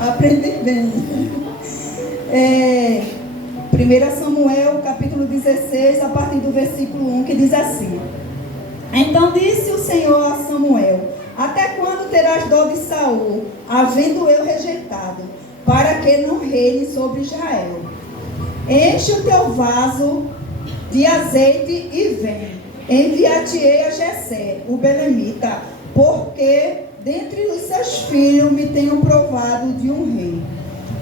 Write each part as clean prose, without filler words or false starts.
Aprendi bem. 1 Samuel, capítulo 16, a partir do versículo 1, que diz assim: Então disse o Senhor a Samuel: Até quando terás dor de Saul, havendo eu rejeitado, para que não reine sobre Israel? Enche o teu vaso de azeite e vem. Enviar-te-ei a Jessé, o belemita, porque dentre os seus filhos me tenho provado de um rei.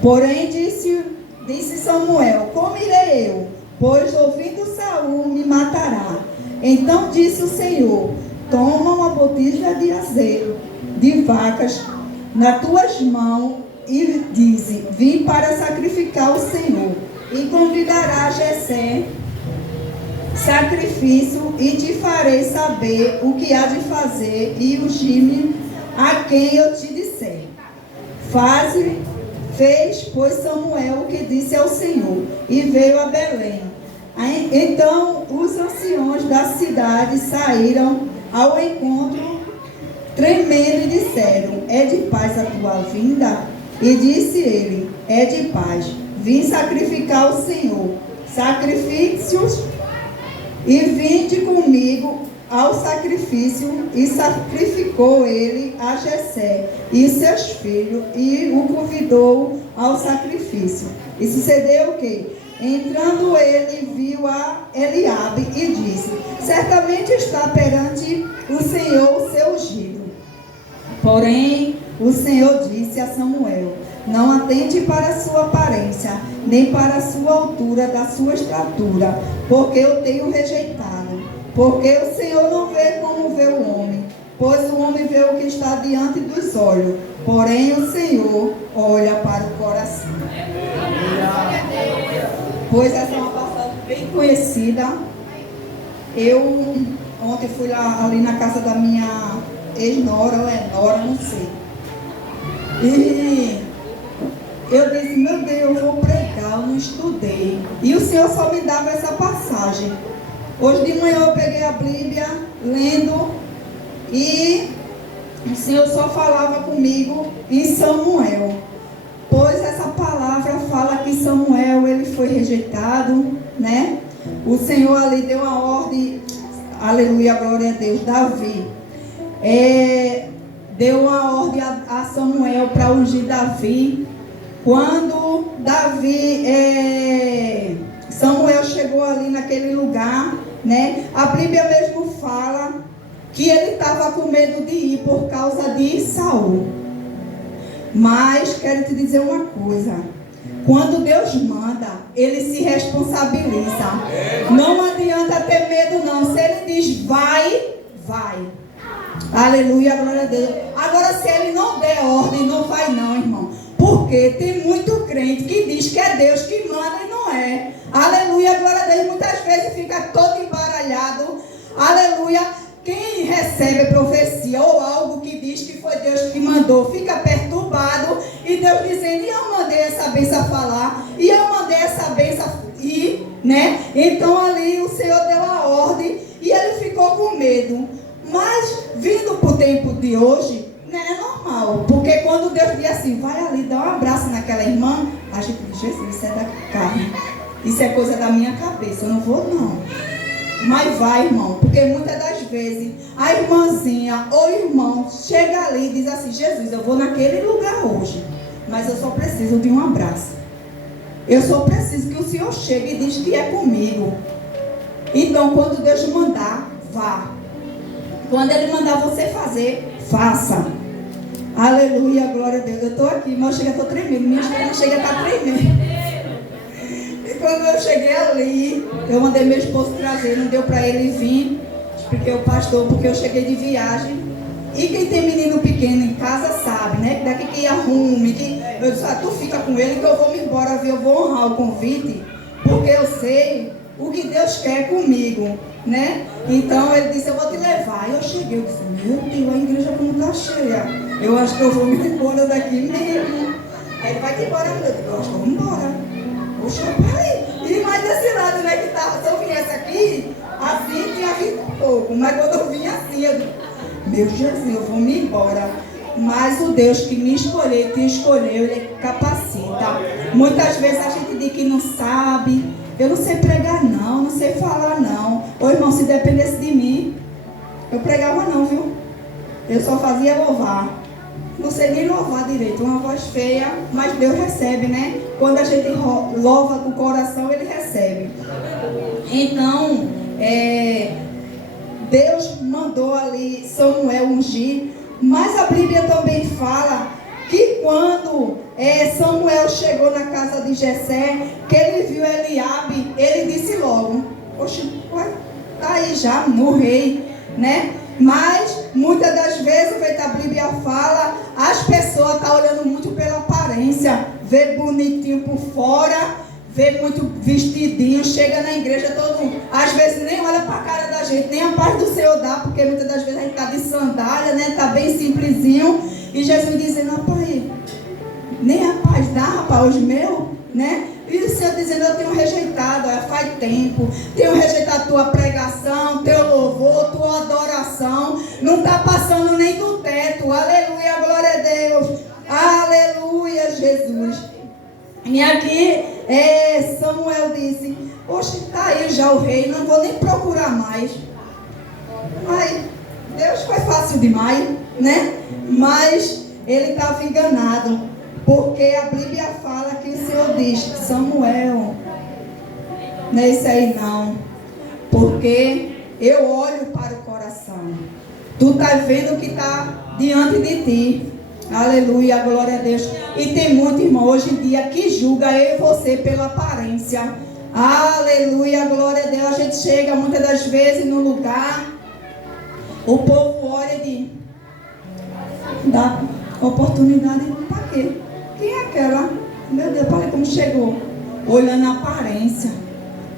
Porém disse Samuel: Como irei eu? Pois ouvindo Saul me matará. Então disse o Senhor: Toma uma botija de azeite de vacas nas tuas mãos e dize: Vim para sacrificar o Senhor. E convidará Jessé sacrifício e te farei saber o que há de fazer e ungir-me a quem eu te disser. Fez, pois, Samuel o que disse ao Senhor e veio a Belém. Então os anciãos da cidade saíram ao encontro tremendo e disseram: É de paz a tua vinda? E disse ele: É de paz. Vim sacrificar ao Senhor sacrifícios e vinde comigo ao sacrifício. E sacrificou ele a Jessé e seus filhos e o convidou ao sacrifício. E sucedeu o quê? Entrando ele, viu a Eliabe e disse: Certamente está perante o Senhor o seu ungido. Porém, o Senhor disse a Samuel: Não atente para a sua aparência, nem para a sua altura da sua estatura, porque eu tenho rejeitado. Porque o Senhor não vê como vê o homem, pois o homem vê o que está diante dos olhos, porém o Senhor olha para o coração. Pois essa é uma passagem bem conhecida. Eu ontem fui ali na casa da minha ex-nora, ou é nora, não sei. E eu disse: meu Deus, eu vou pregar, eu não estudei. E o Senhor só me dava essa passagem. Hoje de manhã eu peguei a Bíblia, lendo, e o Senhor só falava comigo em Samuel. Pois essa palavra fala que Samuel, ele foi rejeitado, né? O Senhor ali deu a ordem, aleluia, glória a Deus, Davi. Deu a ordem a Samuel para ungir Davi. Quando Samuel chegou ali naquele lugar, né? A Bíblia mesmo fala que ele estava com medo de ir por causa de Saul. Mas quero te dizer uma coisa: quando Deus manda, ele se responsabiliza. Não adianta ter medo não. Se ele diz vai, vai. Aleluia, glória a Deus. Agora, se ele não der ordem, não vai não, irmão. Porque tem muito crente que diz que é Deus que manda e não é. Aleluia, glória a Deus. Muitas vezes fica todo embaralhado. Aleluia. Quem recebe profecia ou algo que diz que foi Deus que mandou, fica perturbado. E Deus dizendo: e eu mandei essa bênção falar, e eu mandei essa bênção ir, né? Então ali o Senhor deu a ordem e ele ficou com medo. Mas vindo para o tempo de hoje, né, é normal. Porque quando Deus diz assim: vai ali, dá um abraço naquela irmã, a gente diz: Jesus, isso é da carne, isso é coisa da minha cabeça, eu não vou não. Mas vai, irmão, porque muitas das vezes a irmãzinha ou irmão chega ali e diz assim: Jesus, eu vou naquele lugar hoje, mas eu só preciso de um abraço. Eu só preciso que o Senhor chegue e diz que é comigo. Então, quando Deus mandar, vá. Quando Ele mandar você fazer, faça. Aleluia, glória a Deus. Eu estou aqui, mas eu estou tremendo. Minha esposa chega a estar tremendo. E quando eu cheguei ali, eu mandei meu esposo trazer, não deu para ele vir. Expliquei ao pastor, porque eu cheguei de viagem. E quem tem menino pequeno em casa sabe, né? Daqui que arrume. Eu disse: tu fica com ele que eu vou me embora, eu vou honrar o convite, porque eu sei o que Deus quer comigo, né? Então ele disse: eu vou te levar. E eu cheguei, eu disse: meu Deus, a igreja como está cheia. Eu acho que eu vou me embora daqui mesmo. Aí ele: vai-te embora, meu Deus. Eu acho que eu vou embora. Poxa, peraí. E mais desse lado, né, que tava, se eu viesse aqui, assim tinha vindo pouco. Mas quando eu vim assim, eu disse: meu Jesus, eu vou me embora. Mas o Deus que me escolheu, te escolheu, Ele capacita. Muitas vezes a gente diz que não sabe. Eu não sei pregar não, não sei falar não. Ô irmão, se dependesse de mim, eu pregava não, viu? Eu só fazia louvar. Não sei nem louvar direito, uma voz feia, mas Deus recebe, né? Quando a gente louva com o coração, Ele recebe. Então, Deus mandou ali Samuel ungir, mas a Bíblia também fala que quando Samuel chegou na casa de Jessé, que ele viu Eliabe, ele disse logo, oxe, tá aí já, no rei, né? Mas muitas das vezes, feita a Bíblia fala, as pessoas estão olhando muito pela aparência, vê bonitinho por fora, vê muito vestidinho, chega na igreja todo mundo, às vezes nem olha para a cara da gente, nem a paz do Senhor dá, porque muitas das vezes a gente está de sandália, né? Está bem simplesinho, e Jesus dizendo, rapaz, nem a paz dá, rapaz, os meus, né? E o Senhor dizendo, eu tenho rejeitado, faz tempo, tenho rejeitado tua pregação, teu louvor, tua adoração, não está passando nem do teto, aleluia, glória a Deus, aleluia, Jesus. E aqui Samuel disse, oxe, está aí já o rei, não vou nem procurar mais. Mas Deus foi fácil demais, né? Mas ele estava enganado, porque a Bíblia fala que o Senhor diz, Samuel, não é isso aí não, porque eu olho para o coração, tu está vendo o que está diante de ti, aleluia, glória a Deus. E tem muito irmão hoje em dia que julga eu e você pela aparência, aleluia, glória a Deus. A gente chega muitas das vezes no lugar, o povo olha e dá oportunidade para quê? Quem é aquela? Meu Deus, olha como chegou. Olhando a aparência.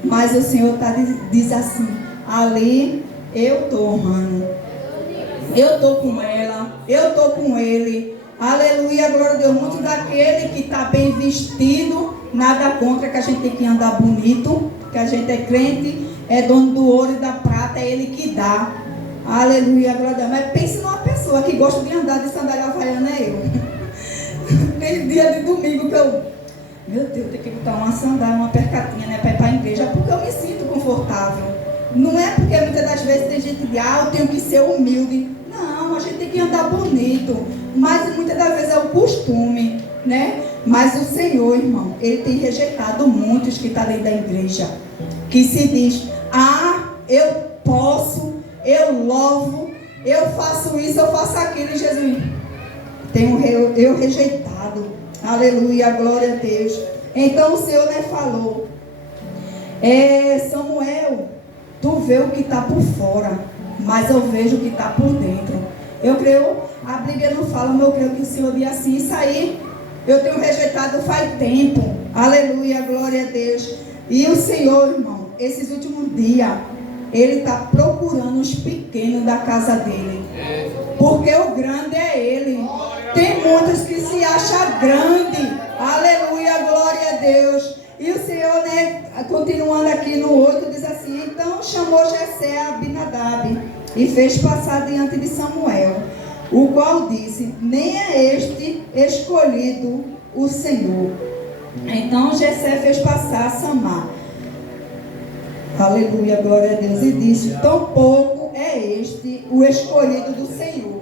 Mas o Senhor diz assim, ali eu estou honrando. Eu estou com ela. Eu estou com ele. Aleluia, glória a Deus. Muito daquele que está bem vestido. Nada contra, que a gente tem que andar bonito. Que a gente é crente. É dono do ouro e da prata. É ele que dá. Aleluia, glória a Deus. Mas pense numa pessoa que gosta de andar de sandália havaiana, é eu. Tem dia de domingo que meu Deus, tem que botar uma sandália, uma percatinha, né, para ir para a igreja, porque eu me sinto confortável. Não é porque muitas das vezes tem gente que diz, eu tenho que ser humilde. Não, a gente tem que andar bonito. Mas muitas das vezes é o costume, né? Mas o Senhor, irmão, Ele tem rejeitado muitos que estão dentro da igreja, que se diz, eu posso, eu louvo, eu faço isso, eu faço aquilo, e Jesus... Tenho eu rejeitado. Aleluia, glória a Deus. Então o Senhor, né, falou, Samuel, tu vê o que está por fora, mas eu vejo o que está por dentro. Eu creio, a Bíblia não fala, mas eu creio que o Senhor diz assim, isso aí eu tenho rejeitado faz tempo. Aleluia, glória a Deus. E o Senhor, irmão, esses últimos dias, Ele está procurando os pequenos da casa dele, porque o grande é Ele. Tem muitos que se acham grande. Aleluia, glória a Deus. E o Senhor, né, continuando aqui no 8, diz assim, então chamou Jessé a Abinadab e fez passar diante de Samuel, o qual disse, nem é este escolhido o Senhor. Então Jessé fez passar Samar. Aleluia, glória a Deus. E disse, tampouco é este o escolhido do Senhor.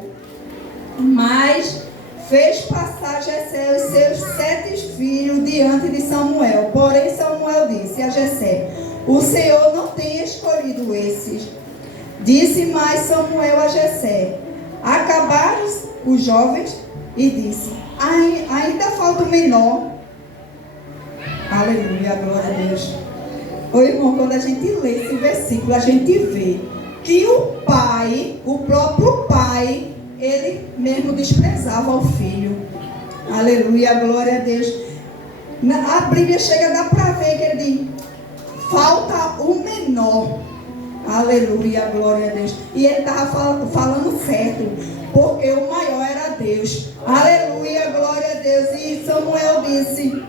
Mas fez passar Jessé os seus 7 filhos diante de Samuel. Porém Samuel disse a Jessé, o Senhor não tem escolhido esses. Disse mais Samuel a Jessé, acabaram os jovens? E disse, ainda falta o menor. Aleluia, glória a Deus. Ô irmão, quando a gente lê esse versículo, a gente vê que o pai, o próprio pai, ele mesmo desprezava o filho. Aleluia, glória a Deus. A Bíblia chega a dar para ver que ele diz, falta o menor. Aleluia, glória a Deus. E ele estava falando certo, porque o maior era Deus. Aleluia, glória a Deus. E Samuel disse,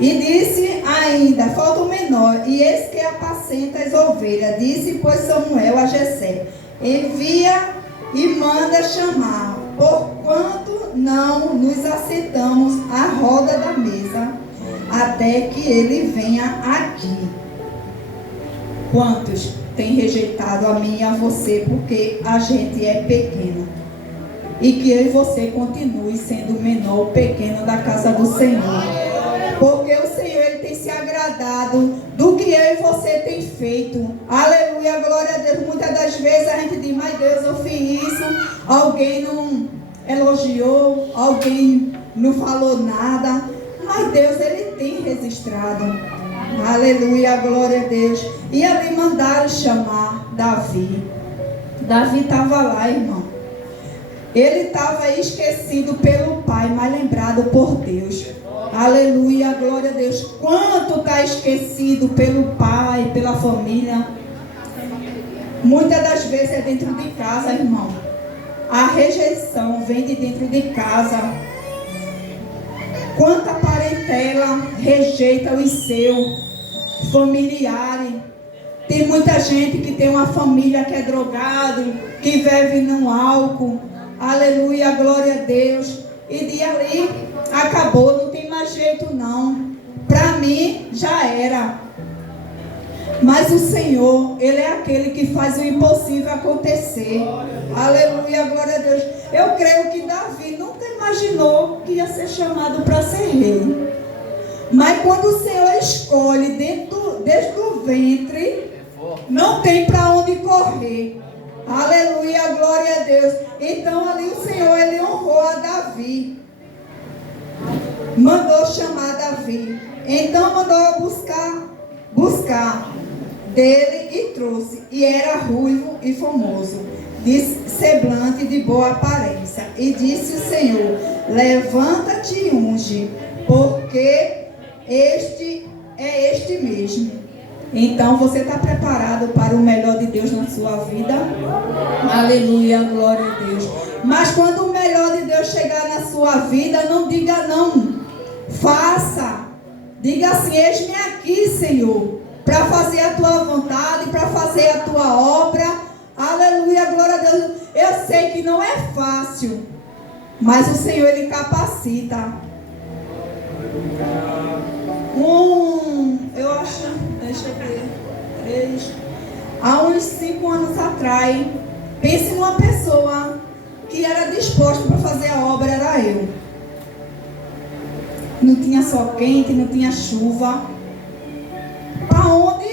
e disse ainda, falta o menor, e esse que apacenta as ovelhas. Disse, pois, Samuel a Jessé, envia e manda chamar. porquanto não nos assentamos à roda da mesa, até que ele venha aqui. Quantos têm rejeitado a mim e a você, porque a gente é pequeno? E que eu e você continue sendo o menor, o pequeno da casa do Senhor. Porque o Senhor, Ele tem se agradado do que eu e você tem feito. Aleluia, glória a Deus. Muitas das vezes a gente diz, mas Deus, eu fiz isso. Alguém não elogiou, alguém não falou nada. Mas Deus, Ele tem registrado. Aleluia, glória a Deus. E ali mandaram chamar Davi. Davi estava lá, irmão. Ele estava esquecido pelo pai, mas lembrado por Deus. Aleluia, glória a Deus. Quanto está esquecido pelo pai, pela família? Muitas das vezes é dentro de casa, irmão. A rejeição vem de dentro de casa. Quanta parentela rejeita os seus familiares. Tem muita gente que tem uma família que é drogado, que vive no álcool. Aleluia, glória a Deus. E de ali acabou, não tem mais jeito não. Para mim já era. Mas o Senhor, Ele é aquele que faz o impossível acontecer. Aleluia, glória a Deus. Eu creio que Davi nunca imaginou que ia ser chamado para ser rei. Mas quando o Senhor escolhe desde o ventre, não tem para onde correr. Aleluia, glória a Deus. Então ali o Senhor, Ele honrou a Davi. Mandou chamar Davi. Então mandou buscar dele e trouxe. E era ruivo e formoso, de semblante de boa aparência. E disse o Senhor, levanta-te e unge, porque este é este mesmo. Então você está preparado para o melhor de Deus na sua vida? Aleluia, glória a Deus. Mas quando o melhor de Deus chegar na sua vida, não diga não. Faça. Diga assim, eis-me aqui, Senhor, para fazer a tua vontade, para fazer a tua obra. Aleluia, glória a Deus. Eu sei que não é fácil, mas o Senhor, Ele capacita. Eu acho, deixa eu ver, 3. Há uns 5 anos atrás, pense numa pessoa que era disposta para fazer a obra, era eu. Não tinha sol quente, não tinha chuva. Para onde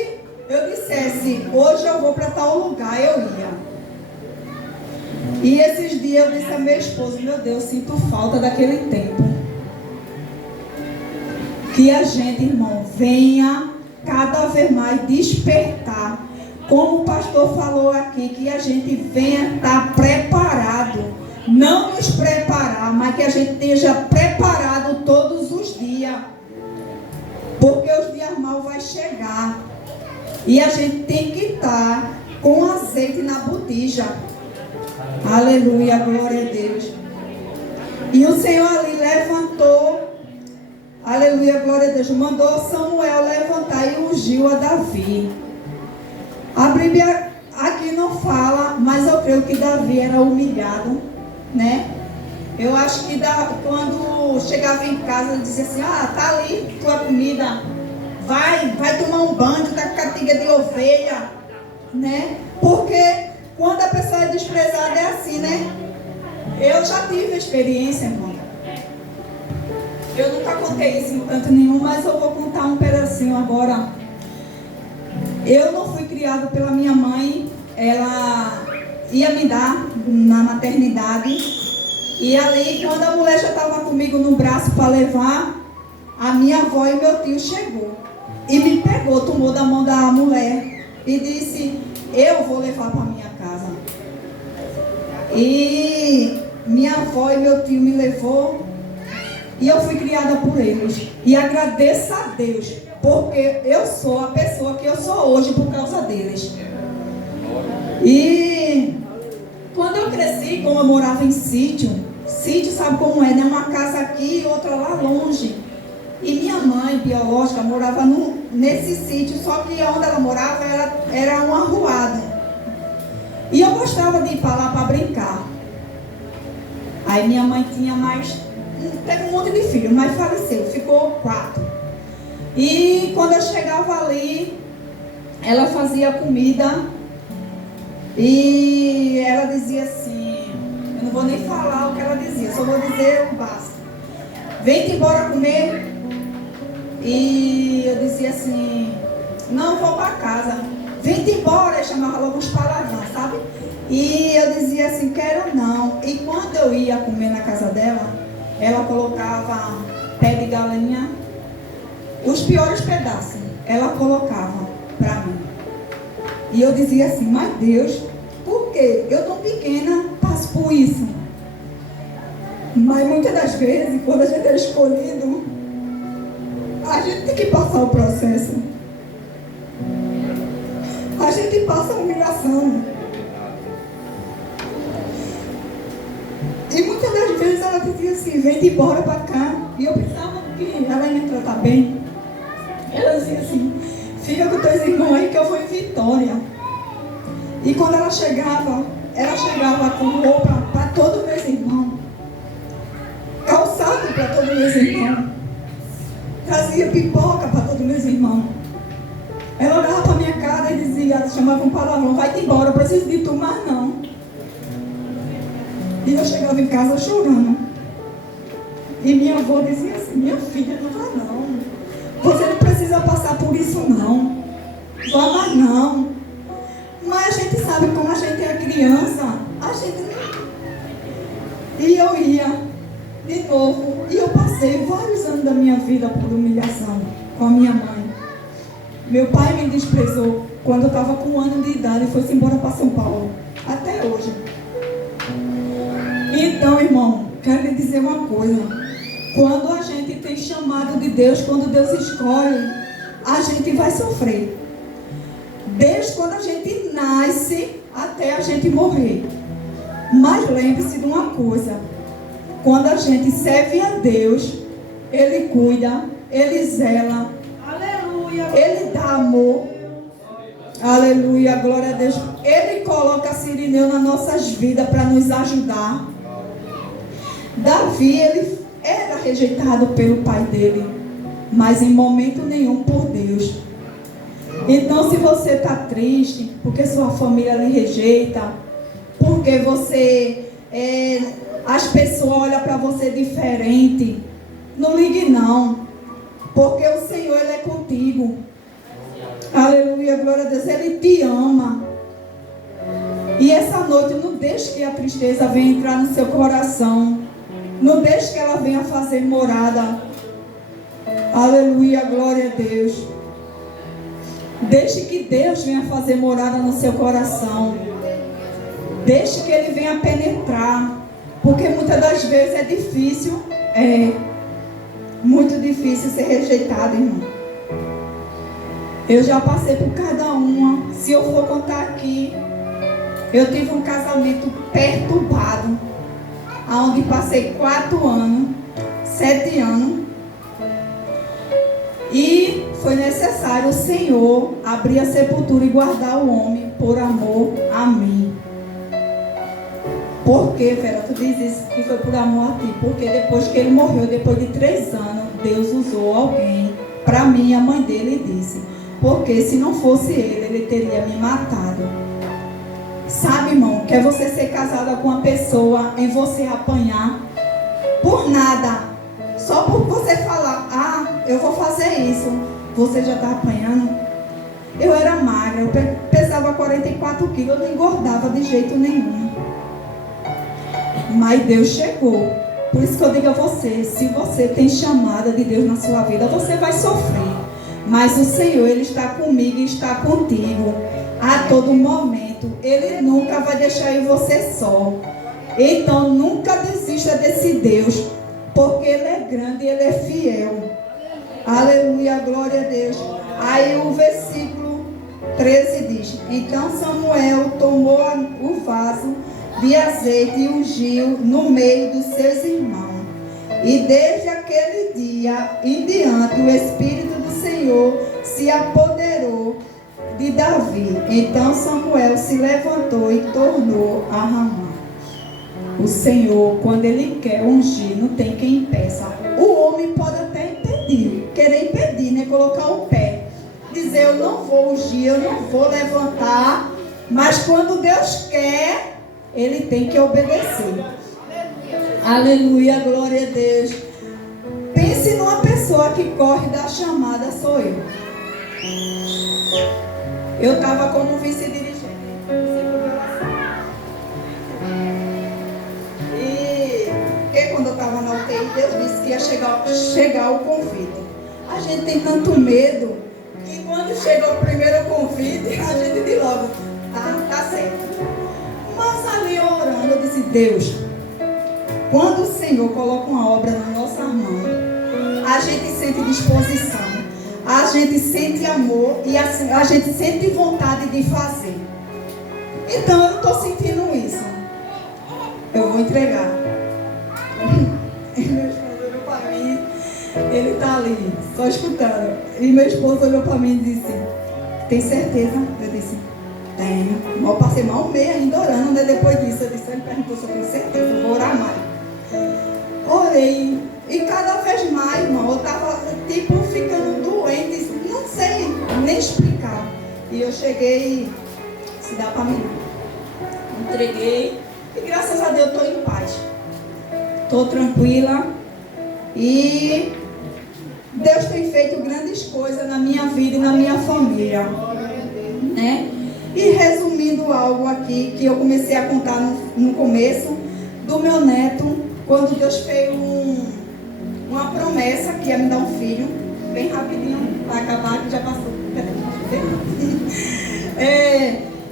eu dissesse, hoje eu vou para tal lugar, eu ia. E esses dias eu disse a meu esposo, meu Deus, sinto falta daquele tempo. Que a gente, irmão, venha cada vez mais despertar. Como o pastor falou aqui, que a gente venha estar preparado. Não nos preparar, mas que a gente esteja preparado todos os dias. Porque os dias maus vão chegar. E a gente tem que estar com azeite na botija. Aleluia, glória a Deus. E o Senhor ali levantou. Aleluia, glória a Deus. Mandou Samuel levantar e ungiu a Davi. A Bíblia aqui não fala, mas eu creio que Davi era humilhado, né? Eu acho que quando chegava em casa, ele dizia assim, tá ali tua comida, vai tomar um banho, tá com catiga de ovelha, né? Porque quando a pessoa é desprezada é assim, né? Eu já tive experiência, irmão. Eu nunca contei isso em canto nenhum, mas eu vou contar um pedacinho agora. Eu não fui criado pela minha mãe, ela ia me dar na maternidade. E ali, quando a mulher já estava comigo no braço para levar, a minha avó e meu tio chegou. E me pegou, tomou da mão da mulher e disse, eu vou levar para minha casa. E minha avó e meu tio me levou. E eu fui criada por eles. E agradeço a Deus, porque eu sou a pessoa que eu sou hoje por causa deles. E quando eu cresci, como eu morava em sítio sabe como é, né? Uma casa aqui e outra lá longe. E minha mãe biológica morava nesse sítio, só que onde ela morava era um arruado. E eu gostava de ir para lá para brincar. Aí minha mãe tinha mais, teve um monte de filhos, mas faleceu, ficou 4. E quando eu chegava ali, ela fazia comida e ela dizia assim, eu não vou nem falar o que ela dizia, só vou dizer o básico. Vem-te embora comer. E eu dizia assim, não vou para casa. Vem-te embora. Eu chamava logo os palavrões, sabe? E eu dizia assim, quero não. E quando eu ia comer na casa dela, ela colocava pé de galinha, os piores pedaços, ela colocava para mim. E eu dizia assim, mas Deus, por quê? Eu tão pequena passo por isso. Mas muitas das vezes, quando a gente é escolhido, a gente tem que passar o processo. A gente passa a humilhação. E muitas das vezes ela dizia assim, vem embora para cá. E eu pensava que ela ia me tratar bem. Ela dizia assim, fica com teus irmãos aí que eu vou em Vitória. E quando ela chegava com roupa para todos meus irmãos. Calçado para todos meus irmãos. Trazia pipoca para todos meus irmãos. Ela olhava para minha cara e dizia, chamava um palavrão, vai-te embora, eu preciso de tu mais não. E eu chegava em casa chorando. E minha avó dizia assim, minha filha, não vai não. Você não precisa passar por isso não. Vá mais não. Mas a gente sabe como a gente é criança. A gente não. E eu ia de novo. E eu passei vários anos da minha vida por humilhação com a minha mãe. Meu pai me desprezou quando eu estava com 1 ano de idade e foi-se embora para São Paulo. Até hoje. Então, irmão, quero lhe dizer uma coisa. Quando a gente tem chamado de Deus, quando Deus escolhe, a gente vai sofrer. Desde quando a gente nasce até a gente morrer. Mas lembre-se de uma coisa. Quando a gente serve a Deus, Ele cuida, Ele zela, aleluia, Ele dá amor, aleluia, glória a Deus. Ele coloca Cirineu nas nossas vidas para nos ajudar. Davi, ele era rejeitado pelo pai dele, mas em momento nenhum por Deus. Então, se você está triste, porque sua família lhe rejeita, porque você as pessoas olham para você diferente, não ligue não, porque o Senhor, Ele é contigo. Aleluia, glória a Deus, Ele te ama. E essa noite, não deixe que a tristeza venha entrar no seu coração, não deixe que ela venha fazer morada. Aleluia, glória a Deus. Deixe que Deus venha fazer morada no seu coração. Deixe que Ele venha penetrar. Porque muitas das vezes é difícil, muito difícil ser rejeitado, irmão. Eu já passei por cada uma. Se eu for contar aqui, eu tive um casamento perturbado, onde passei 4 anos, 7 anos. E foi necessário o Senhor abrir a sepultura e guardar o homem por amor a mim. Por que, Vera, tu diz isso que foi por amor a ti? Porque depois que ele morreu, depois de 3 anos, Deus usou alguém. Para mim, a mãe dele disse, porque se não fosse ele, ele teria me matado. Sabe, irmão, quer você ser casada com uma pessoa em você apanhar por nada, só por você falar, eu vou fazer isso, você já está apanhando. Eu era magra, eu pesava 44 quilos, eu não engordava de jeito nenhum. Mas Deus chegou. Por isso que eu digo a você, se você tem chamada de Deus na sua vida, você vai sofrer. Mas o Senhor, Ele está comigo e está contigo a todo momento. Ele nunca vai deixar em você só. Então nunca desista desse Deus, porque Ele é grande e Ele é fiel. Aleluia, glória a Deus. Aí o versículo 13 diz, então Samuel tomou o vaso de azeite e ungiu no meio dos seus irmãos. E desde aquele dia em diante o Espírito do Senhor se apoderou de Davi. Então Samuel se levantou e tornou a Ramá. O Senhor, quando Ele quer ungir, não tem quem impeça. O homem pode até impedir, querer impedir, né? Colocar o pé, dizer eu não vou ungir, eu não vou levantar. Mas quando Deus quer, Ele tem que obedecer. Aleluia, glória a Deus. Pense numa pessoa que corre da chamada, sou eu. Eu estava como vice-dirigente. E quando eu estava na UTI, Deus disse que ia chegar o convite. A gente tem tanto medo que quando chega o primeiro convite, a gente diz logo, tá certo. Mas ali orando, eu disse, Deus, quando o Senhor coloca uma obra na nossa mão, a gente sente disposição, a gente sente amor e a gente sente vontade de fazer. Então eu estou sentindo isso. Eu vou entregar. E meu esposo olhou para mim, ele está ali, só escutando. E meu esposo olhou para mim e disse, tem certeza? Eu disse, tenho. Eu passei mal um mês ainda orando, né? Depois disso, eu disse, ele perguntou se eu tenho certeza, eu vou orar mais. Orei, e cada vez mais, irmão, eu estava tipo ficando doente, não sei nem explicar. E eu cheguei, se dá para mim, entreguei, e graças a Deus estou em paz, estou tranquila, e Deus tem feito grandes coisas na minha vida e na minha família, né? E resumindo algo aqui, que eu comecei a contar no começo, do meu neto, quando Deus fez uma promessa que ia me dar um filho, bem rapidinho, vai acabar, que já passou.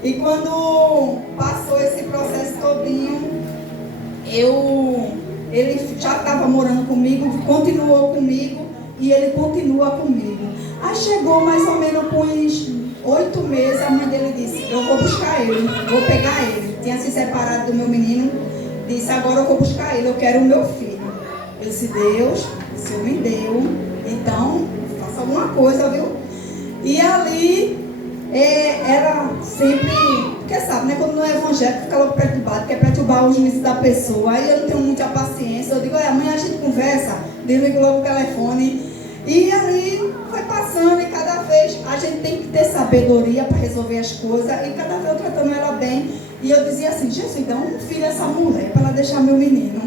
E quando passou esse processo todinho, ele já estava morando comigo, continuou comigo e ele continua comigo. Aí chegou mais ou menos com uns 8 meses, a mãe dele disse, eu vou buscar ele, vou pegar ele. Tinha se separado do meu menino, disse, agora eu vou buscar ele, eu quero o meu filho. Eu disse, Deus, o Senhor me deu, então faça alguma coisa, viu? E ali era sempre, porque sabe, né? Quando não é evangélico, fica logo perturbado, quer perturbar o juízo da pessoa. Aí eu não tenho muita paciência, eu digo, olha, amanhã a gente conversa, desligo logo o telefone. E ali foi passando, e cada vez a gente tem que ter sabedoria para resolver as coisas, e cada vez eu tratando ela bem. E eu dizia assim, Jesus, dá um filho a essa mulher para ela deixar meu menino.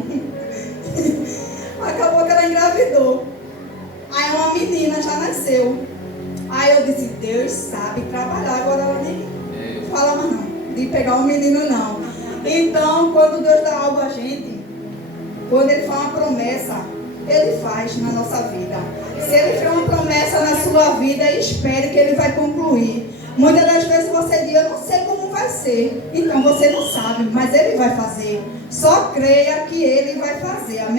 Acabou que ela engravidou. Aí uma menina já nasceu. Aí eu disse, Deus sabe trabalhar, agora ela nem fala mais não, de pegar um menino não. Então, quando Deus dá algo a gente, quando Ele faz uma promessa, Ele faz na nossa vida. Se Ele fez uma promessa na sua vida, espere que Ele vai concluir. Muitas das vezes você diz, eu não sei como vai ser. Então você não sabe, mas Ele vai fazer. Só creia que Ele vai fazer. Amém?